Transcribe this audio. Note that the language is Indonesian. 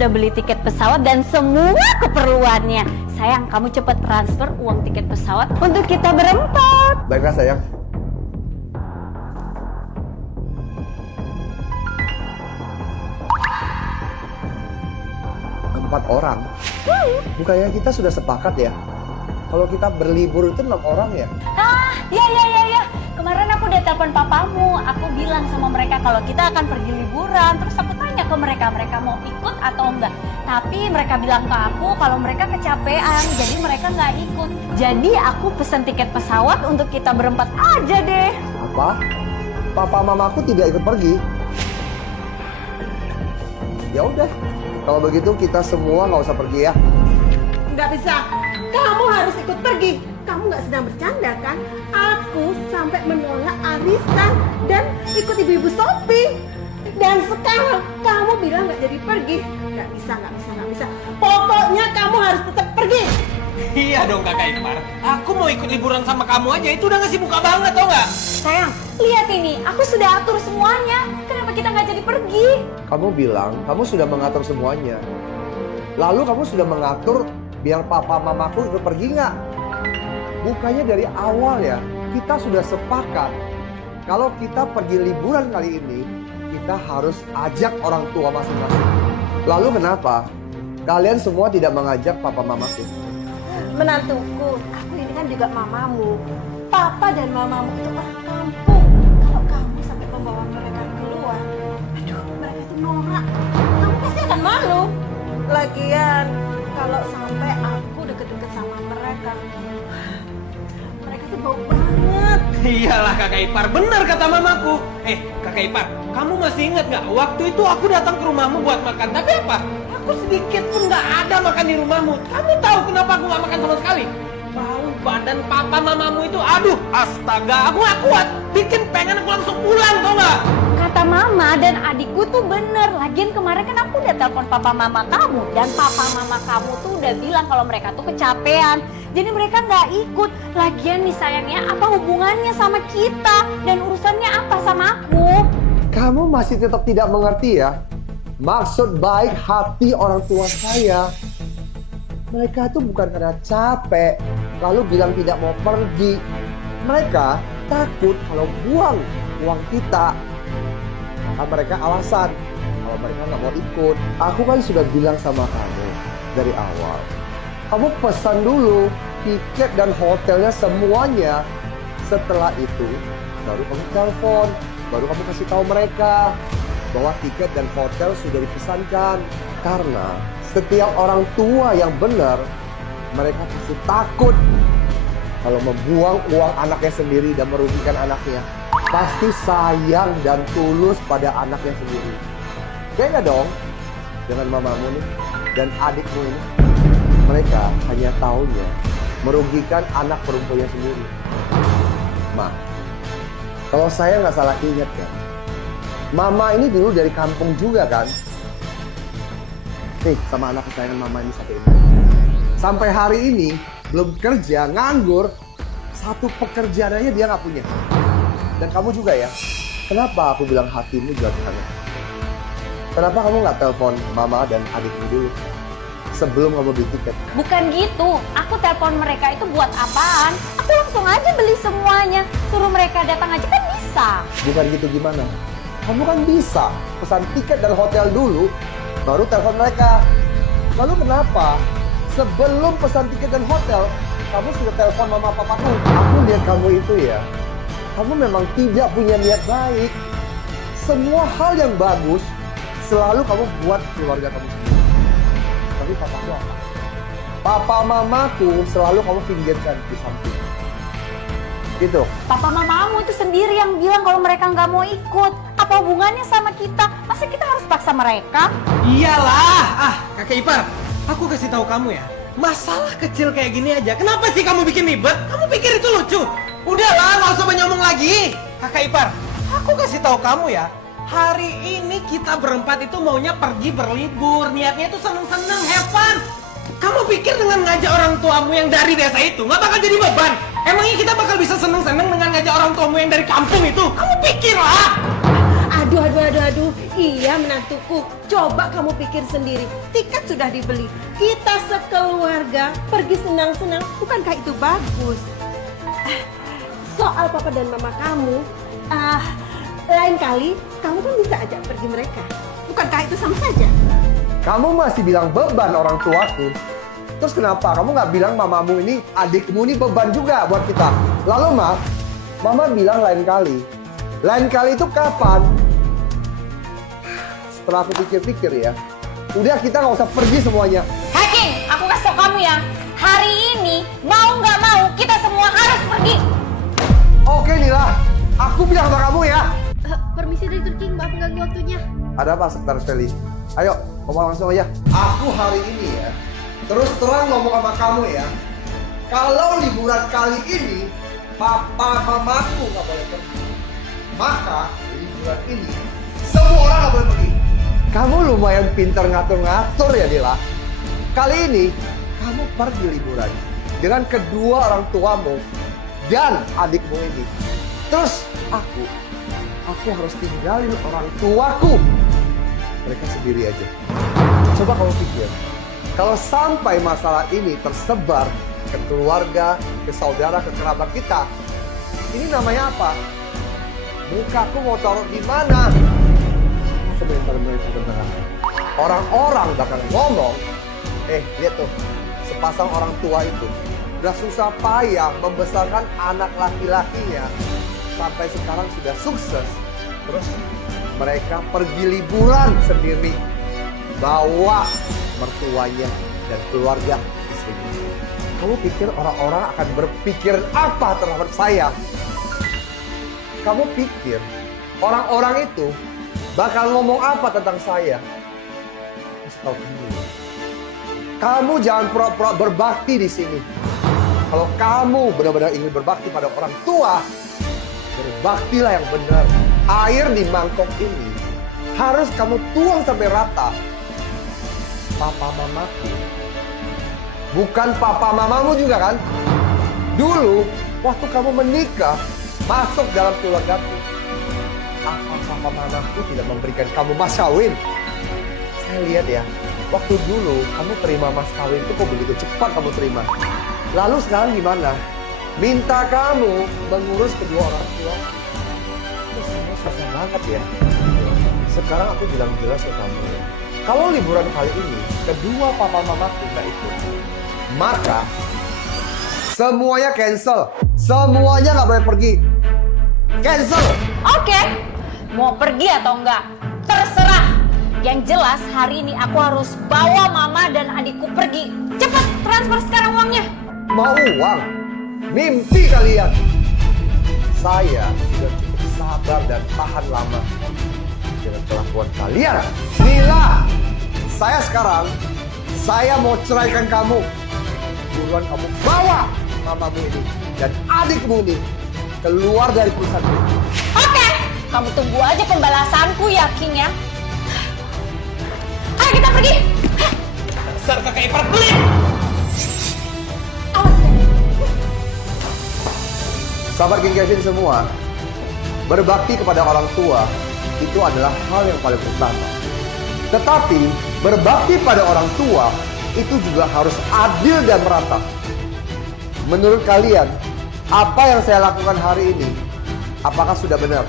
sudah beli tiket pesawat dan semua keperluannya. Sayang, kamu cepat transfer uang tiket pesawat untuk kita berempat. Baiklah sayang. Empat orang? Bukannya kita sudah sepakat ya? Kalau kita berlibur itu 6 orang ya? Ya. Kemarin aku udah telepon papamu. Aku bilang sama mereka kalau kita akan pergi liburan. Terus aku tanya ke mereka mau ikut atau enggak. Tapi mereka bilang ke aku kalau mereka kecapean, jadi mereka nggak ikut. Jadi aku pesen tiket pesawat untuk kita berempat aja deh. Apa? Papa mamaku tidak ikut pergi? Ya udah, kalau begitu kita semua nggak usah pergi ya. Nggak bisa. Kamu harus ikut pergi. Kamu nggak sedang bercanda kan? Aku sampai menolak arisan dan ikut ibu-ibu Sophie. Dan sekarang kamu bilang nggak jadi pergi. Nggak bisa. Pokoknya kamu harus tetap pergi. Iya dong kakak ipar. Aku mau ikut liburan sama kamu aja. Itu udah ngasih muka banget tau nggak? Sayang, lihat ini. Aku sudah atur semuanya. Kenapa kita nggak jadi pergi? Kamu bilang kamu sudah mengatur semuanya. Lalu kamu sudah mengatur biar papa mamaku ikut pergi nggak? Bukannya dari awal ya, kita sudah sepakat kalau kita pergi liburan kali ini, kita harus ajak orang tua masing-masing. Lalu kenapa kalian semua tidak mengajak papa mamaku? Menantuku, aku ini kan juga mamamu. Papa dan mamamu itu orang kampung. Kalau kamu sampai membawa mereka keluar, aduh, mereka itu norak. Kamu pasti akan malu. Lagian, kalau sampai aku deket-deket sama mereka tuh bau banget. Iyalah kakak ipar, benar kata mamaku. Kakak ipar, kamu masih ingat nggak? Waktu itu aku datang ke rumahmu buat makan. Tapi apa? Aku sedikit pun nggak ada makan di rumahmu. Kamu tahu kenapa aku nggak makan sama sekali? Bau badan papa mamamu itu, aduh, astaga, aku nggak kuat. Bikin pengen aku langsung pulang, tau nggak? Kata mama dan adikku tuh bener. Lagian kemarin kan aku udah telepon papa mama kamu. Dan papa mama kamu tuh udah bilang kalau mereka tuh kecapean. Jadi mereka nggak ikut. Lagian nih sayangnya, apa hubungannya sama kita? Dan urusannya apa sama aku? Kamu masih tetap tidak mengerti ya? Maksud baik hati orang tua saya. Mereka itu bukan karena capek, lalu bilang tidak mau pergi. Mereka takut kalau buang uang kita. Maka mereka alasan kalau mereka nggak mau ikut. Aku kan sudah bilang sama kamu dari awal. Kamu pesan dulu tiket dan hotelnya semuanya. Setelah itu baru kamu telepon, baru kamu kasih tahu mereka bahwa tiket dan hotel sudah dipesankan. Karena setiap orang tua yang benar, mereka pasti takut kalau membuang uang anaknya sendiri dan merugikan anaknya. Pasti sayang dan tulus pada anaknya sendiri. Kayaknya dong dengan mamamu nih dan adikmu ini. Mereka hanya taunya merugikan anak perempuannya sendiri. Ma, kalau saya nggak salah ingat kan, mama ini dulu dari kampung juga kan? Nih, sama anak kesayangan mama ini satu ini. Sampai hari ini belum kerja, nganggur, satu pekerjaan aja dia nggak punya. Dan kamu juga ya. Kenapa aku bilang hatimu jatuhkannya? Kenapa kamu nggak telepon mama dan adikmu dulu sebelum kamu beli tiket? Bukan gitu. Aku telepon mereka itu buat apaan? Aku langsung aja beli semuanya. Suruh mereka datang aja kan bisa. Bukan gitu gimana? Kamu kan bisa pesan tiket dan hotel dulu, baru telepon mereka. Lalu kenapa sebelum pesan tiket dan hotel, kamu sudah telepon mama papaku? Aku lihat kamu itu ya, kamu memang tidak punya niat baik. Semua hal yang bagus selalu kamu buat keluarga kamu sendiri. Tapi papaku apa? Papa mamaku selalu kamu pinggirkan di samping. Gitu. Papa mamamu itu sendiri yang bilang kalau mereka nggak mau ikut. Apa hubungannya sama kita? Masa kita harus paksa mereka? Iyalah, kakak ipar, aku kasih tahu kamu ya. Masalah kecil kayak gini aja, kenapa sih kamu bikin ribet? Kamu pikir itu lucu? Udahlah, nggak usah banyak ngomong lagi. Kakak ipar, aku kasih tahu kamu ya. Hari ini kita berempat itu maunya pergi berlibur, niatnya itu seneng-seneng, have fun. Kamu pikir dengan ngajak orang tuamu yang dari desa itu nggak bakal jadi beban? Emangnya kita bakal bisa seneng-seneng dengan ngajak orang tuamu yang dari kampung itu? Kamu pikir lah. Aduh. Iya menantuku. Coba kamu pikir sendiri. Tiket sudah dibeli. Kita sekeluarga pergi senang-senang. Bukankah itu bagus? Soal papa dan mama kamu, lain kali kamu kan bisa ajak pergi mereka. Bukankah itu sama saja? Kamu masih bilang beban orang tuaku. Terus kenapa kamu nggak bilang mamamu ini, adikmu ini beban juga buat kita? Lalu Mama bilang lain kali. Lain kali itu kapan? Setelah aku pikir-pikir ya, udah kita nggak usah pergi semuanya. King, aku kasih tau kamu ya, hari ini mau nggak mau kita semua harus pergi. Oke Nila, aku bilang sama kamu ya. Permisi Direktur King, maaf mengganggu waktunya. Ada apa Sekretaris Feli? Ayo, ngomong langsung aja. Aku hari ini ya, terus terang ngomong sama kamu ya. Kalau liburan kali ini, papa mamaku nggak boleh pergi. Maka liburan ini, semua orang nggak boleh pergi. Kamu lumayan pintar ngatur-ngatur ya Nila. Kali ini, kamu pergi liburan dengan kedua orang tuamu dan adikmu ini. Terus aku harus tinggalin orang tuaku. Mereka sendiri aja. Coba kamu pikir, kalau sampai masalah ini tersebar ke keluarga, ke saudara, ke kerabat kita, ini namanya apa? Mukaku mau taruh di mana? Sebentar mereka dengar. Orang-orang bakal ngomong, lihat tuh, sepasang orang tua itu udah susah payah membesarkan anak laki-lakinya sampai sekarang sudah sukses. Terus mereka pergi liburan sendiri, bawa mertuanya dan keluarga istrinya. Kamu pikir orang-orang akan berpikir apa terhadap saya? Kamu pikir orang-orang itu bakal ngomong apa tentang saya? Kamu jangan pura-pura berbakti di sini. Kalau kamu benar-benar ingin berbakti pada orang tua, berbaktilah yang benar. Air di mangkok ini harus kamu tuang sampai rata. Papa mamaku, bukan papa mamamu juga kan? Dulu waktu kamu menikah, masuk dalam keluargaku, apa papa mamaku tidak memberikan kamu mas kawin? Saya lihat ya, waktu dulu kamu terima mas kawin itu kok begitu cepat kamu terima. Lalu sekarang gimana? Minta kamu mengurus kedua orang tua. Itu semua susah banget ya. Sekarang aku bilang jelas ke kamu ya. Kalau liburan kali ini kedua papa mamaku nggak ikut, maka semuanya cancel. Semuanya nggak boleh pergi. Cancel. Oke, mau pergi atau enggak? Terserah. Yang jelas hari ini aku harus bawa mama dan adikku pergi. Cepet transfer sekarang uangnya. Mau uang? Mimpi kalian. Saya sudah cukup sabar dan tahan lama dengan kelakuan kalian. Nila, saya mau ceraikan kamu. Buruan kamu bawa mamamu ini dan adikmu ini keluar dari perusahaan ini. Oke, kamu tunggu aja pembalasanku ya, King ya. Ayo kita pergi. Dasar kakak ipar pelit. Sahabat King Kevin semua, berbakti kepada orang tua itu adalah hal yang paling utama. Tetapi berbakti pada orang tua itu juga harus adil dan merata. Menurut kalian, apa yang saya lakukan hari ini, apakah sudah benar?